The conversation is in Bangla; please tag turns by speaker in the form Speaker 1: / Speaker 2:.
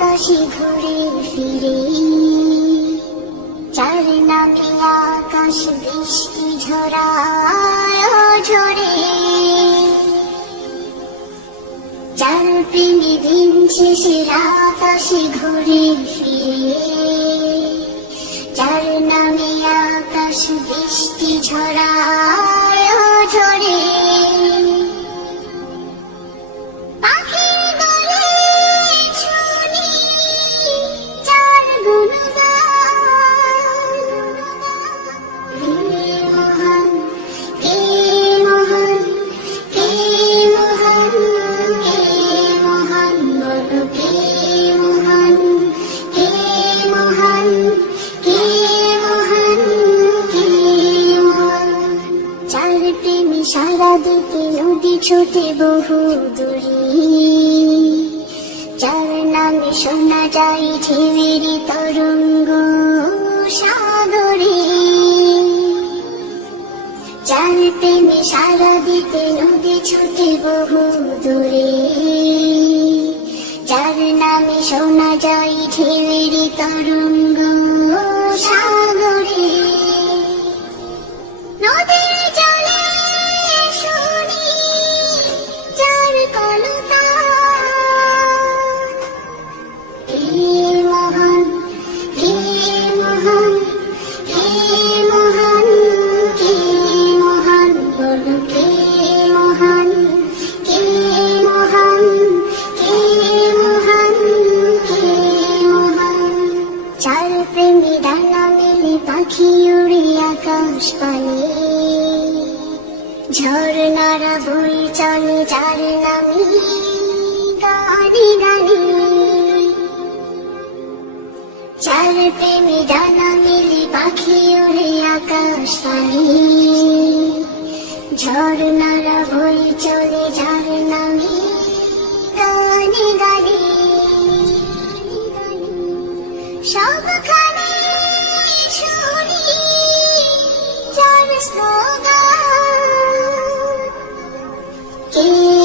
Speaker 1: আকাশে ঘুরে ফিরে চার নামে আকাশ বৃষ্টি ঝরায় ঝরে চার প্রেমী দিন শেষের আকাশে ঘুরে ফিরে চার নামে আকাশ বৃষ্টি ঝরায় সারা দিতে নদী ছোটে বহু দূরে। যার নামে শোনা যায় ঢেউয়ের তরঙ্গ সাগরে। চার প্রেমী সারা দিতে নদী ছুটে বহু দূরে। যার নামে শোনা যায় ঢেউয়ের তরঙ্গ পানে। ঝর্ণারা বই চলে যার নামি গানে গানে। চার প্রেমী ডানা মেলে পাখি উড়ে আকাশ পানি। ঝর্ণারা বই চলে যার King.